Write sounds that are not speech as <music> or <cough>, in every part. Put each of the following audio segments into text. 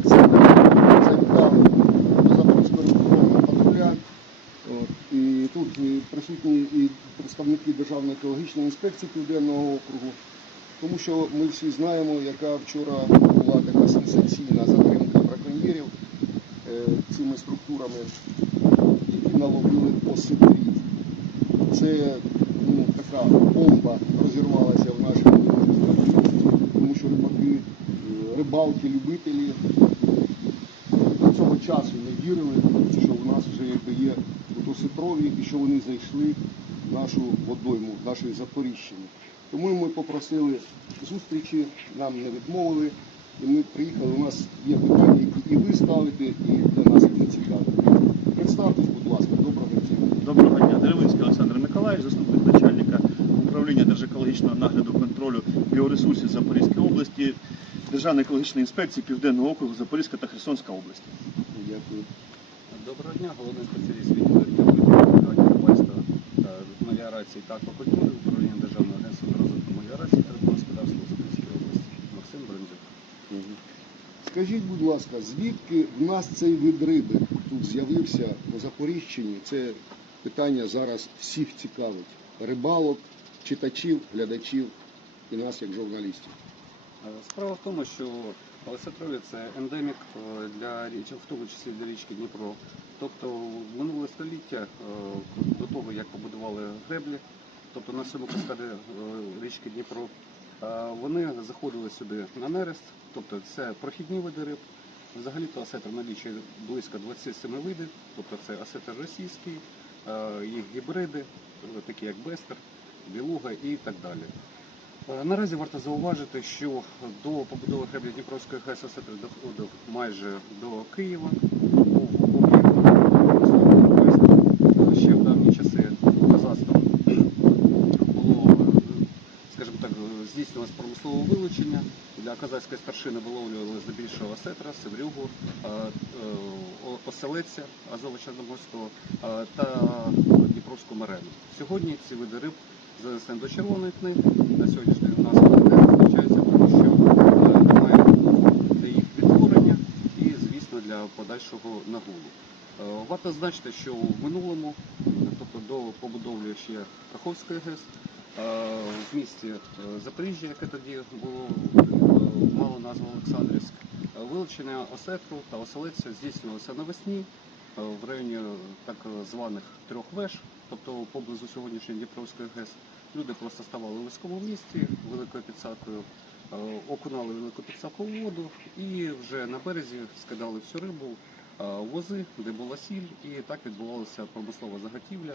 це до Запорізького риболовного патруля. І тут присутні і представники Державної екологічної інспекції Південного округу, тому що ми всі знаємо, яка вчора була така сенсаційна затримка браконьєрів е, цими структурами, які наловили осетрів. Це ну, така бомба розірвалася в нашому місті, тому що рибаки, е, рибалки, любителі цього часу не вірили, що в нас вже є тут і що вони зайшли в нашу водойму, в нашої Запоріжчини. Тому ми попросили зустрічі, нам не відмовили, і ми приїхали. У нас є питання, які і ви ставите, і для нас вони цікаві. Представтесь, будь ласка, доброго дня. Доброго дня, Деревинський Олександр Миколаївич, заступник начальника управління Держекологічного нагляду контролю біоресурсів Запорізької області, Державної екологічної інспекції Південного округу Запорізька та Херсонська області. Дякую. Доброго дня, головний спеціаліст відділу регулювання та меліорації та аквакультури управління Державного агентства з розвитку меліорації та господарства у Запорізькій області Максим Бронзюк. Скажіть, будь ласка, звідки в нас цей вид риби тут з'явився по Запоріжчині? Це питання зараз всіх цікавить. Рибалок, читачів, глядачів і нас як журналістів. Е, Справа в тому, що Олесетрові це ендемік е, для річ, в тому числі для річки Дніпро. Тобто в минуле століття, е, до того як побудували греблі, тобто на всьому каскаді річки Дніпро, вони заходили сюди на нерест, тобто це прохідні види риб. Взагалі-то осетр налічує близько 27 видів, тобто це осетр російський, їх гібриди, такі як бестер, білуга і так далі. Е, Наразі варто зауважити, що до побудови греблі Дніпровської ГЕС осетр доходив майже до Києва. Ще в давні часи казацтвом було, скажімо так, здійснювалось промислове вилучення. Для казацької старшини виловлювали здебільшого осетра, севрюгу, е, е, оселедця Азово-Чорноморського та Дніпровську мерену. Сьогодні ці види риб занесені до червоної книги. На сьогоднішній день у нас вони не зустрічаються, тому що е, немає для їх відтворення і, звісно, для подальшого нагулу. Е, Варто зазначити, що в минулому, тобто до побудови ще Каховської ГЕС, е, в місті Запоріжжя, яке тоді було мало назву Олександрівськ, вилучення осетру та оселедця здійснювалося навесні в районі так званих трьох веж, тобто поблизу сьогоднішньої Дніпровської ГЕС. Люди просто ставали в військовому місті великою підсакою, е, окунали велику підсаку в воду і вже на березі скидали всю рибу е, вози, де була сіль, і так відбувалася промислова заготівля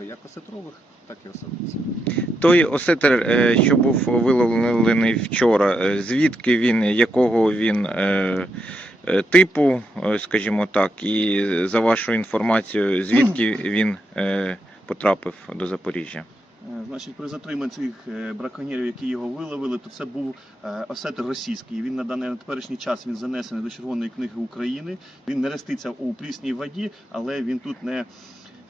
е, як осетрових, так і оселедців. Той осетр, е, що був виловлений вчора, е, звідки він, якого він е, е, типу, е, скажімо так, і за вашою інформацією, звідки <clears throat> він е, потрапив до Запоріжжя? Е, Значить, при затриманні цих е, браконьєрів, які його виловили, то це був е, осетр російський. Він на даний на теперішній час він занесений до Червоної книги України. Він не реститься у прісній воді, але він тут не,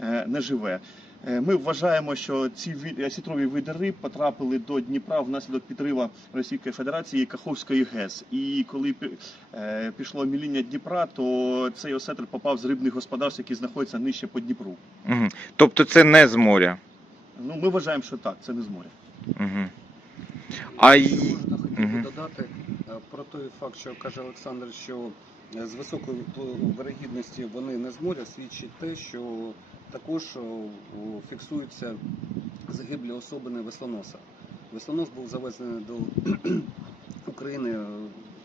е, не живе. Е, Ми вважаємо, що ці ві- осетрові види риб потрапили до Дніпра внаслідок підриву Російської Федерації Каховської ГЕС. І коли е, пішло міління Дніпра, то цей осетр попав з рибних господарств, які знаходяться нижче по Дніпру. Угу. Тобто це не з моря. Ну, ми вважаємо, що так, це не з моря. Угу. А й... Можна хотів би додати е, про той факт, що каже Олександр, що е, з високою вирогідністю вони не з моря, свідчить те, що також о, фіксуються загиблі особини веслоноса. Веслонос був завезений до <clears throat> України е,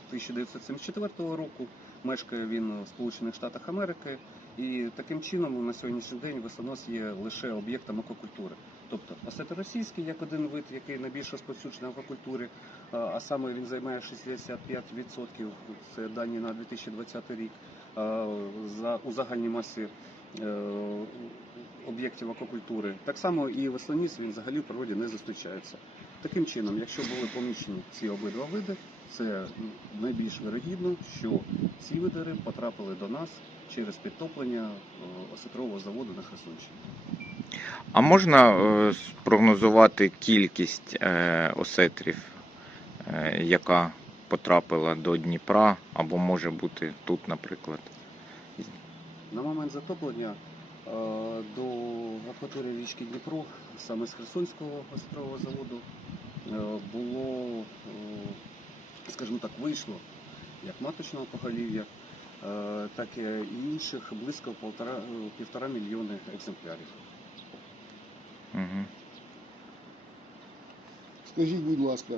1974 року. Мешкає він у Сполучених Штатах Америки, і таким чином на сьогоднішній день веслонос є лише об'єктом аквакультури. Тобто осетеросійський, як один вид, який найбільш розповсюджений в аквакультурі, а а саме він займає 65%, це дані на 2020 рік. За у загальній масі е, об'єктів аквакультури. Так само і веслоніс він взагалі в природі не зустрічається. Таким чином, якщо були помічені ці обидва види, це найбільш вирогідно, що ці види риб потрапили до нас через підтоплення е, осетрового заводу на Херсонщині. А можна е, спрогнозувати кількість е, осетрів, е, яка потрапила до Дніпра або може бути тут, наприклад. На момент затоплення е, до акваторії річки Дніпро, саме з Херсонського острового заводу, е, було, е, скажімо так, вийшло як маточного поголів'я, так і інших близько полтора, півтора мільйони екземплярів. Угу. Скажіть, будь ласка,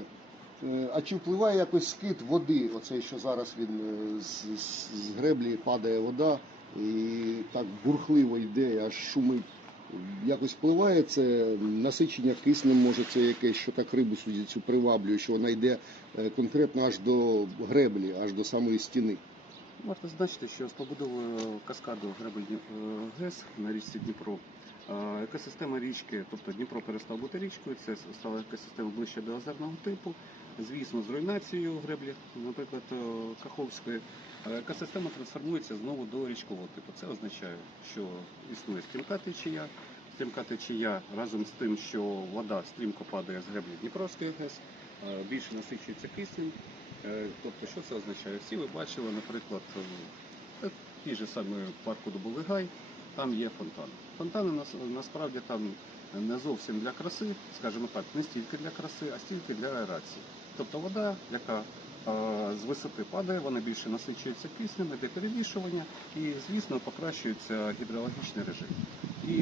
а чи впливає якось скид води, оцей, що зараз він з, з, з греблі падає вода і так бурхливо йде, аж шумить. Якось впливає це насичення киснем, може це якесь, що так рибу цю приваблює, що вона йде е, конкретно аж до греблі, аж до самої стіни. Варто зазначити, що з побудовою каскаду гребель е, ГЕС на річці Дніпро е, екосистема річки, тобто Дніпро перестав бути річкою, це стала екосистема ближче до озерного типу. Звісно, з руйнацією греблі, наприклад, е, Каховської, екосистема трансформується знову до річкового типу. Це означає, що існує стрімка течія. Стрімка течія разом з тим, що вода стрімко падає з греблі Дніпровської ГЕС, е, більше насичується киснем. Е, Тобто, що це означає? Всі ви бачили, наприклад, ті ж самі парку Дубовий Гай, там є фонтани. Фонтани насправді там не зовсім для краси, скажімо так, не стільки для краси, а стільки для аерації. Тобто вода, яка е, з висоти падає, вона більше насичується киснем, іде перемішування і, звісно, покращується гідрологічний режим. І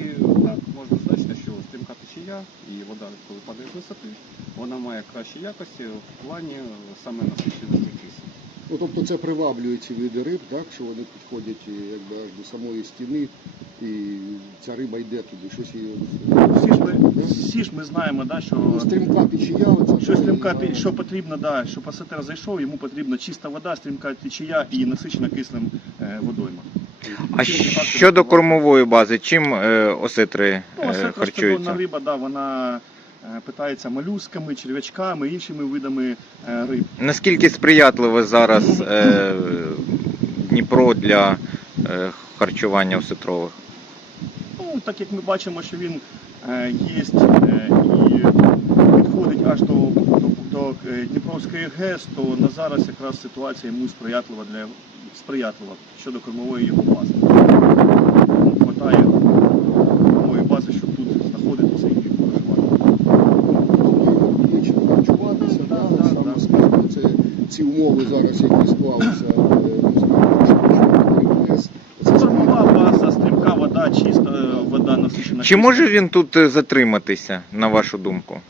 так можна значити, що стрімка течія і вода, коли падає з висоти, вона має кращі якості в плані е, саме насиченості кисню. Ну, тобто це приваблює ці види риб, так, що вони підходять е, якби аж до самої стіни, і ця риба йде туди, щось її. Всі ж ми, всі ж ми знаємо, да, що Ну, Стрімка течія, оця Що стрімка, ти- що потрібно, да, щоб пасатер зайшов, йому потрібна чиста вода, стрімка течія і насичена кислим е, водойма. А щодо кормової бази, чим е, осетри Ну, е, це просто риба, да, вона е, питається молюсками, черв'ячками, іншими видами е, риб. Наскільки сприятливе зараз е, Дніпро для е, харчування осетрових? Ну, так як ми бачимо, що він е, є е, і підходить аж до, до, до е, Дніпровської ГЕС, то на зараз якраз ситуація йому сприятлива для сприятлива щодо кормової його бази. Ну, Хватає кормової бази, щоб тут знаходитися і проживати. Тобто є Да, да, да, да. ці умови зараз, які склалися, е, ну, скажімо, що РКС, це Кормова база, стрімка вода, чиста е, вода насичена. Чи може він тут е, затриматися, на вашу думку?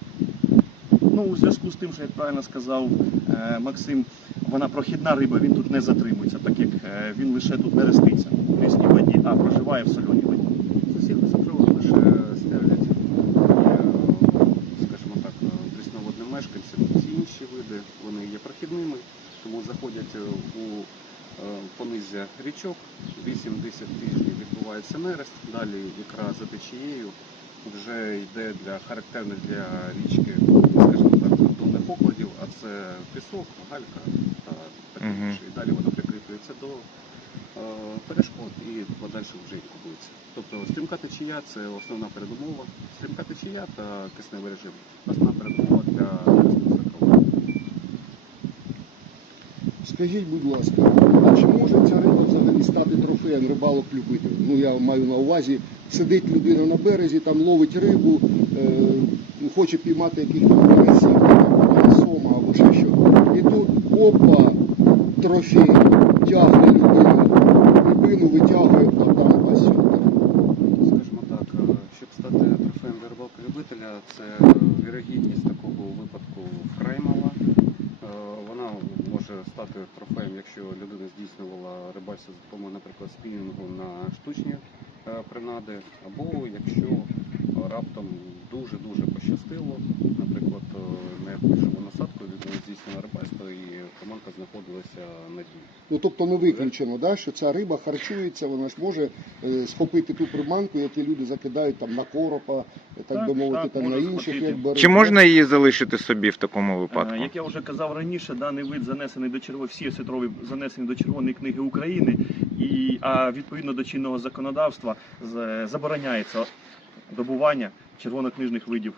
Ну, у зв'язку з тим, що як правильно сказав е, Максим, вона прохідна риба, він тут не затримується, так як е, він лише тут не реститься в прісній воді, а проживає в соленій воді. З усіх лише стерлядь є, скажімо так, прісноводним мешканцям. Всі інші види вони є прохідними, тому заходять у понизя річок, 8-10 тижнів відбувається нерест, далі ікра за течією вже йде для характерних для річки, скажімо так, грунтовних окладів, а це пісок, галька та таке інше. І далі воно прикріплюється до е, перешкод і подальше вже інкубується. Тобто стрімка течія це основна передумова. Стрімка течія та кисневий режим основна передумова для нересту Скажіть, будь ласка, а чи може ця риба взагалі стати трофеєм рибалок любителів? Ну я маю на увазі, сидить людина на березі, там ловить рибу, е, ну, хоче піймати якихось сома або ще що. І тут опа, трофей, тягне людину, рибину витягує, а там пасюк. Скажімо так, е, щоб стати трофеєм для рибалки любителя, це е, вірогідність такого випадку вкрай мала. Е, Вона може стати трофеєм, якщо людина здійснювала рибальство за допомогою, наприклад, спінінгу на штучні е, принади, або якщо е, раптом дуже-дуже пощастило, наприклад, е, не живу насадку здійснила рибальство і приманка знаходилася на дні. Ну тобто не виключено, да, що ця риба харчується, вона ж може е, схопити ту приманку, яку люди закидають там на коропа, е, так, Так, би мовити, так, там може на інших схопити. Чи можна її залишити собі в такому випадку? Е, Як я вже казав раніше, даний вид занесений до червоної, всі осетрові занесені до Червоної книги України, і, а відповідно до чинного законодавства забороняється добування червонокнижних видів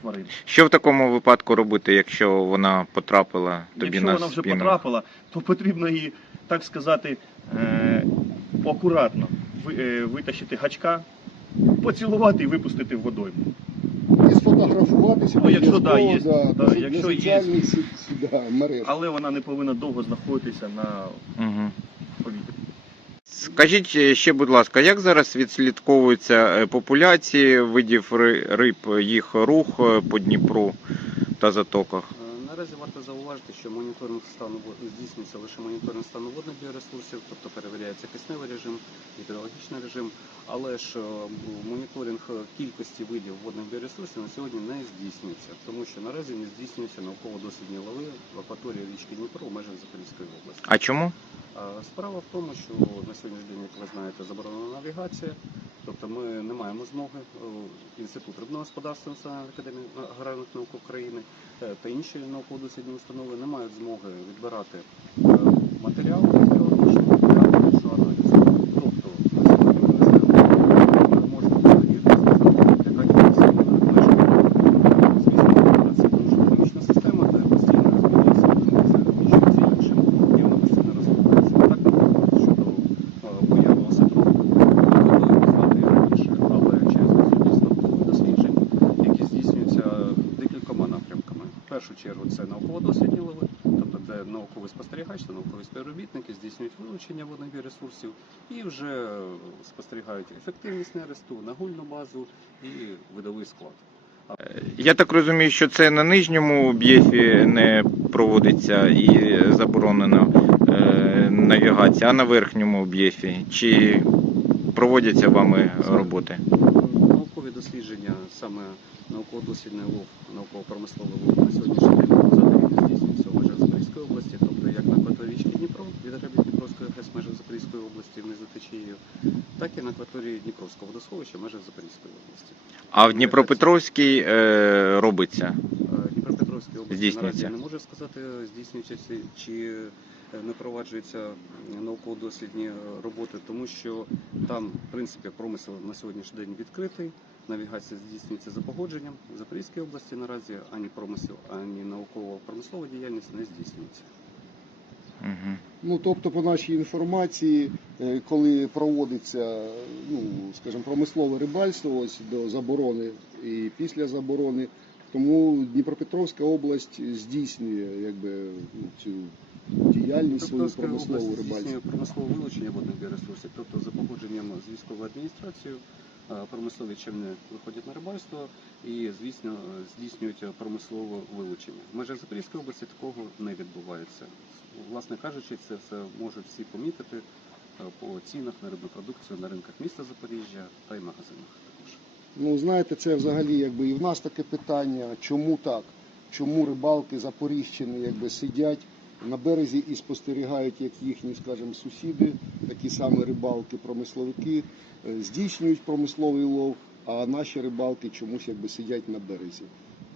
тварин. Що в такому випадку робити, якщо вона потрапила тобі Якщо на вона вже потрапила, то потрібно її, так сказати, е, акуратно ви- е, витащити гачка, поцілувати і випустити в водойму. І сфотографуватися. Ну, якщо, да, є, да, для якщо є. да. Але вона не повинна довго знаходитися на Угу. Скажіть е, ще, будь ласка, як зараз відслідковуються е, популяції видів риб, їх рух е, по Дніпру та затоках? Наразі варто зауважити, що моніторинг стану здійснюється лише моніторинг стану водних біоресурсів, тобто перевіряється кисневий режим, гідрологічний режим, але ж моніторинг кількості видів водних біоресурсів на сьогодні не здійснюється, тому що наразі не здійснюються науково-дослідні лови в акваторії річки Дніпро в межах Запорізької області. А чому? Справа в тому, що на сьогоднішній день, як ви знаєте, заборонена навігація, тобто ми не маємо змоги. е, Інститут рибного господарства Національної академії аграрних наук України е, та інші науково-дослідні установи не мають змоги відбирати е, матеріал з біологічного та біологічного аналізу. Тобто на сьогодні ми не знаємо, ми можемо перевірити, яка кількість мешканців Звісно, це дуже динамічна система, де постійно змінюється зміщується іншим, і вона постійно розвивається. Так, наприклад, щодо е, появи осетрову, готові назвати і раніше, але через відсутність наукових досліджень, які здійснюються декількома напрямками. В першу чергу це науково-дослідні лови, тобто де науковий спостерігач та наукові співробітники здійснюють вилучення водних біоресурсів і вже спостерігають ефективність нересту, нагульну базу і видовий склад. Я так розумію, що це на нижньому б'єфі не проводиться і заборонено е, навігація, а на верхньому б'єфі. Чи проводяться вами роботи? Дослідження, саме науково-дослідний лов, науково-промисловий лов на сьогоднішній день здійснюється в межах Запорізької області, тобто як на акваторії річки Дніпро від греблі Дніпровської ГЕС в межах Запорізької області внизу течією, так і на акваторії Дніпровського водосховища в межах Запорізької області. А в Дніпропетровській е, робиться. Е, Дніпропетровській області наразі не можу сказати, здійснюється чи- чи е, не проваджуються науково-дослідні е, роботи, тому що там, в принципі, промисел на сьогоднішній день відкритий. Навігація здійснюється за погодженням. В Запорізькій області наразі ані промисел, ані науково-промислова діяльність не здійснюється. Угу. Ну, тобто, по нашій інформації, е, коли проводиться, ну, скажімо, промислове рибальство ось до заборони і після заборони, тому Дніпропетровська область здійснює якби, ну, цю діяльність свою Тобто промислову область рибальську. здійснює промислове вилучення водних біоресурсів, тобто за погодженням з військовою адміністрацією промислові човни виходять на рибальство і, звісно, е, здійснюють промислове вилучення. В межах Запорізької області такого не відбувається. Власне кажучи, це все можуть всі помітити е, по цінах на рибну продукцію на ринках міста Запоріжжя та й магазинах також. Ну, знаєте, це взагалі якби і в нас таке питання, чому так? Чому рибалки Запоріжчини якби сидять на березі і спостерігають, як їхні, скажімо, сусіди, такі самі рибалки, промисловики, е, здійснюють промисловий лов, а наші рибалки чомусь якби сидять на березі.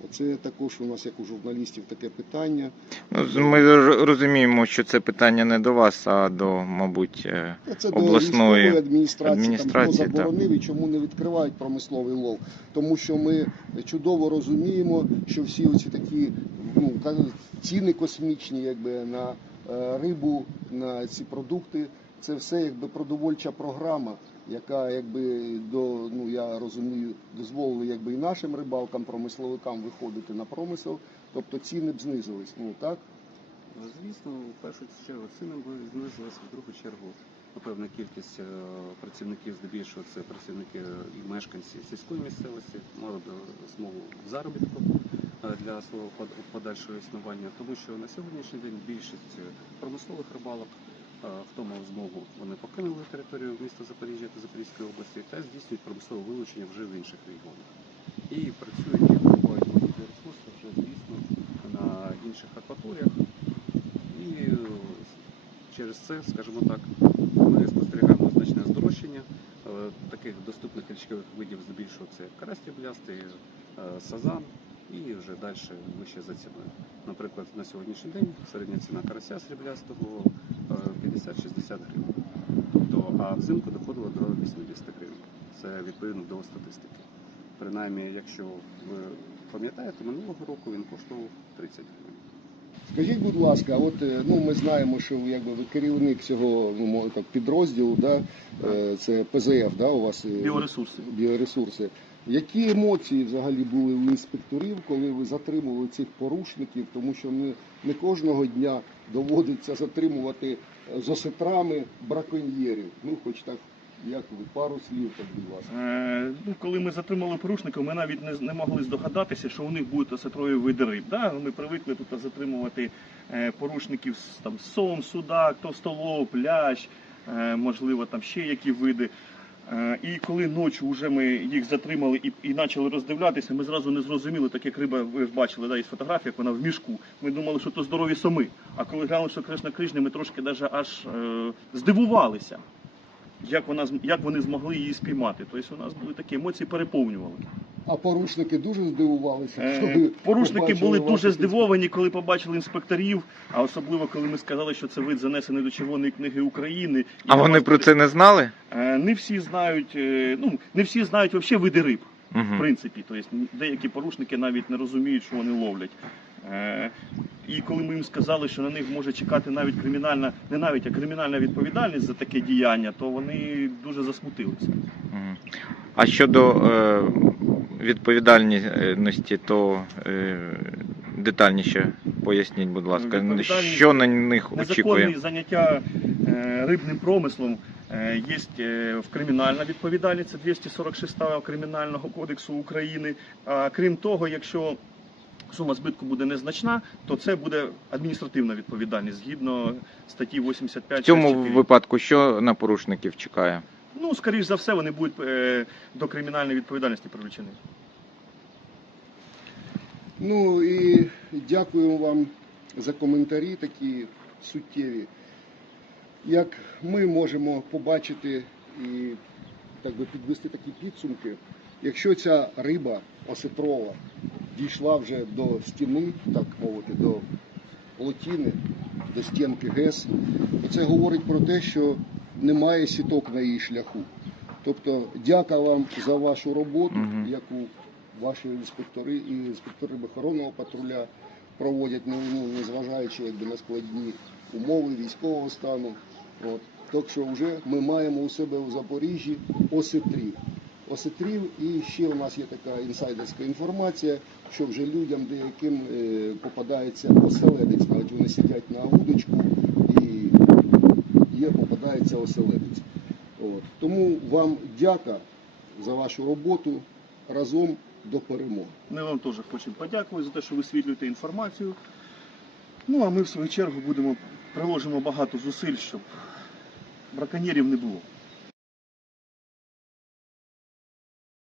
Оце також у нас, як у журналістів, таке питання. Ну, ми розуміємо, що це питання не до вас, а до, мабуть, е, Це до обласної військової адміністрації, адміністрації, там, хто заборонив і чому не відкривають промисловий лов. Тому що ми чудово розуміємо, що всі оці такі ну, ціни космічні якби, на е, рибу, на ці продукти, це все якби продовольча програма, яка якби до ну я розумію, дозволила якби і нашим рибалкам, промисловикам виходити на промисел, тобто ціни б знизились. Ну так. Звісно, в першу чергу ціни би знизилися, в другу чергу, напевно, кількість е, працівників здебільшого це працівники і мешканці сільської місцевості, мали б змогу заробітку е, для свого подальшого існування, тому що на сьогоднішній день більшість е, промислових рибалок, е, хто мав змогу, вони покинули територію міста Запоріжжя та Запорізької області та здійснюють промислове вилучення вже в інших регіонах. І працюють і добувають водні ресурси вже, звісно, на інших акваторіях. І е, через це, скажімо так, ми спостерігаємо значне здорожчання е, таких доступних річкових видів, здебільшого це карась сріблястий, е, сазан і вже далі вище за ціною. Наприклад, на сьогоднішній день середня ціна карася сріблястого е, 50-60 гривень. Тобто, а взимку доходило до 80 гривень. Це відповідно до статистики. Принаймні, якщо ви пам'ятаєте, минулого року він коштував 30 гривень. Скажіть, будь ласка, от е, ну ми знаємо, що якби ви керівник цього ну так, підрозділу, да? е, це ПЗФ, да, у вас е, Біоресурси. біоресурси. Які емоції взагалі були у інспекторів, коли ви затримували цих порушників? Тому що не, не кожного дня доводиться затримувати е, з осетрами браконьєрів. Ну, хоч так, як ви, пару слів, так, будь ласка. Е, ну, коли ми затримали порушників, ми навіть не, не могли здогадатися, що у них будуть осетрові види риб. Да? Ми привикли тут затримувати е, порушників там, сом, судак, товстолоб, лящ, е, можливо, там ще які види. Е, і коли ночі вже ми їх затримали і, і почали роздивлятися, ми зразу не зрозуміли, так як риба, ви ж бачили, да, із фотографії, як вона в мішку. Ми думали, що то здорові соми. А коли глянули, що криш на ми трошки навіть аж е, здивувалися як, вона, як вони змогли її спіймати. Тобто у нас були такі емоції переповнювали. А порушники дуже здивувалися. Е, Порушники були ваших дуже здивовані, коли побачили інспекторів, а особливо коли ми сказали, що це вид занесений до Червоної книги України. І А вони про це не знали? Е, не всі знають, е, ну не всі знають взагалі види риб. В Угу. принципі, тобто деякі порушники навіть не розуміють, що вони ловлять. І коли ми їм сказали, що на них може чекати навіть кримінальна, не навіть а кримінальна відповідальність за таке діяння, то вони дуже засмутилися. А щодо е, відповідальності, то е, детальніше поясніть, будь ласка, Відповідальність- що на них очікує? Незаконні заняття е, рибним промислом е, є е, в кримінальна відповідальність, це 246 Кримінального кодексу України. А крім того, якщо сума збитку буде незначна, то це буде адміністративна відповідальність згідно статті 85. В цьому випадку що на порушників чекає? Ну, скоріш за все, вони будуть е, до кримінальної відповідальності привлечені. Ну і дякуємо вам за коментарі такі суттєві. Як ми можемо побачити і так би підвести такі підсумки, якщо ця риба осетрова дійшла вже до стіни, так мовити, до плотіни, до стінки ГЕС, то це говорить про те, що немає сіток на її шляху. Тобто, дяка вам за вашу роботу, Мгм. яку ваші інспектори і інспектори охоронного патруля проводять, ну, ну, незважаючи якби, на складні умови військового стану. От. Так що вже ми маємо у себе у Запоріжжі осетрів. Осетрів і ще у нас є така інсайдерська інформація, що вже людям деяким е, попадається оселедець, навіть вони сидять на удочку і є, попадається оселедець. От. Тому вам дяка за вашу роботу разом до перемоги. Ми вам теж хочемо подякувати за те, що висвітлюєте інформацію. Ну а ми в свою чергу будемо приложимо багато зусиль, щоб браконьєрів не було.